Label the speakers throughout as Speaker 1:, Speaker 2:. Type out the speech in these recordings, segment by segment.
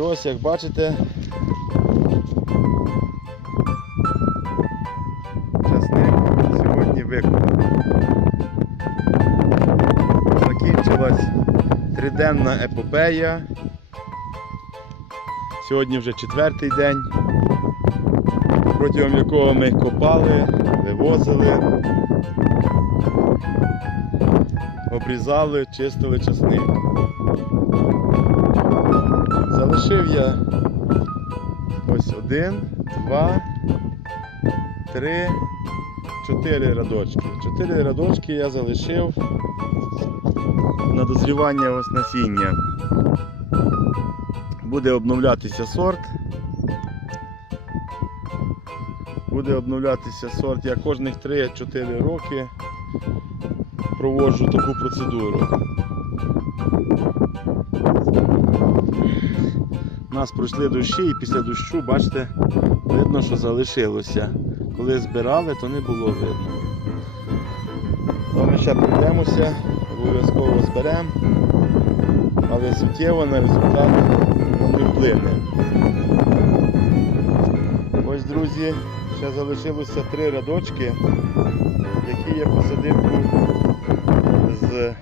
Speaker 1: ось, як бачите, часник сьогодні виконаний. Закінчилась триденна епопея. Сьогодні вже четвертий день, протягом якого ми копали, вивозили, обрізали, чистили часник. Залишив я ось один, два, три, чотири радочки. Чотири радочки я залишив на дозрівання ось насіння. Буде обновлятися сорт. Буде обновлятися сорт. Я кожних 3-4 роки проводжу таку процедуру. У нас пройшли дощі і після дощу, бачите, видно, що залишилося. Коли збирали, то не було видно. То ми ще пройдемося, обов'язково зберемо, але суттєво на результат не вплине. Ось, друзі, ще залишилося три рядочки, які я посадив з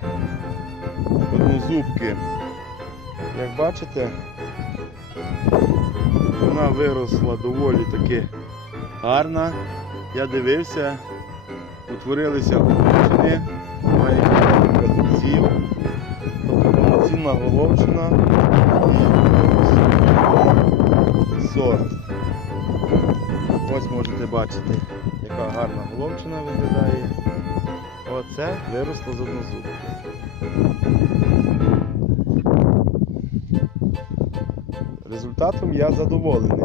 Speaker 1: однозубки. Як бачите, вона виросла доволі таки гарна. Я дивився, утворилися опушини, має кілька зубців, тобто повноцінна головчина і сорт. Ось можете бачити, яка гарна головчина виглядає. Оце виросло з однозубки. Результатом я задоволений.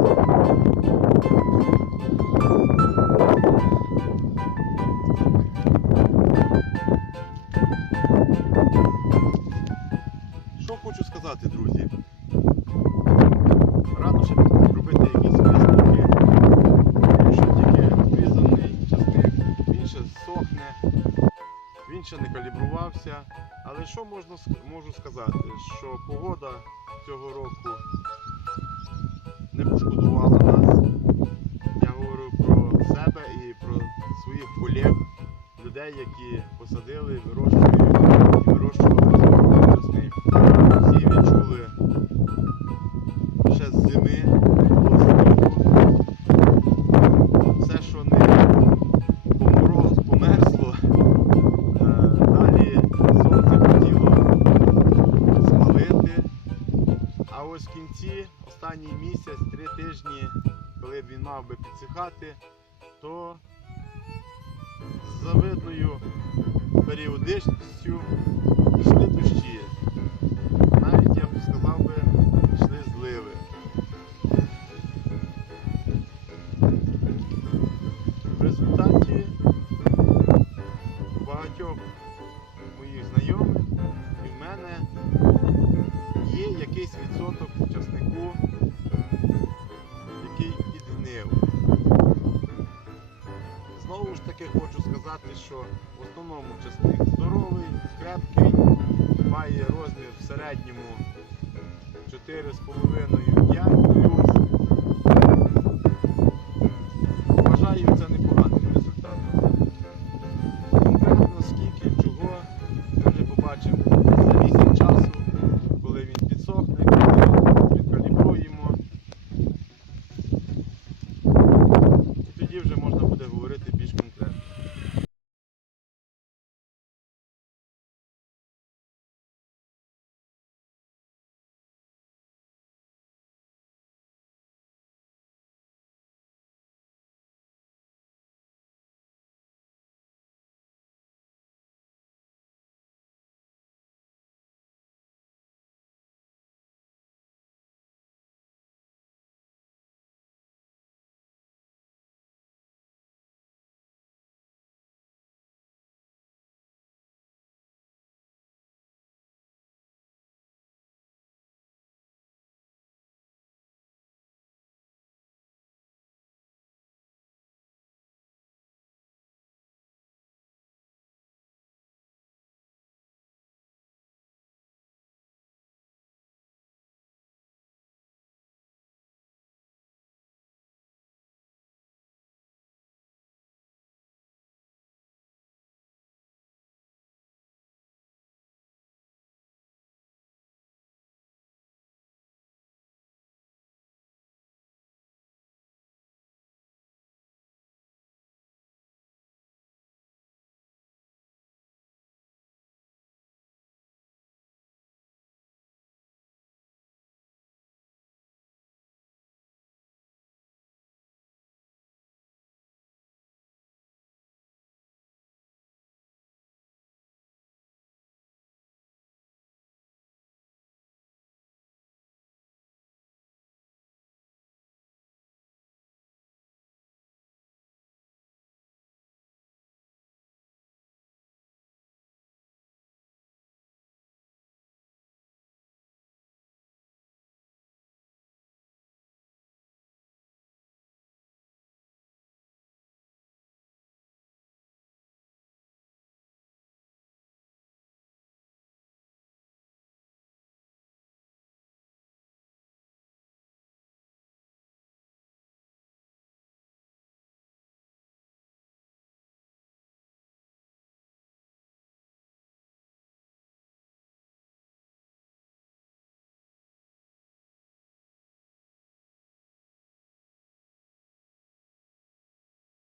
Speaker 1: Що хочу сказати, друзі? Рано ще робити якісь висновки, що тільки врізаний часник, він сохне, він ще не калібрувався. Але що можна, можу сказати? Що погода цього року не пошкодувала нас. Я говорю про себе і про своїх колег, людей, які посадили, вирощують і вирощували. Всі відчули ще з зими, А ось в кінці, останній місяць, три тижні, коли б він мав би підсихати, то з завидною періодичністю йшли дощі. Навіть я б сказав би, йшли зливи. В результаті багатьох моїх знайомих і в мене є якийсь відсоток часнику, який підгнив. Знову ж таки хочу сказати, що в основному часник здоровий, крепкий, має розмір в середньому 4,5-5 плюс. більш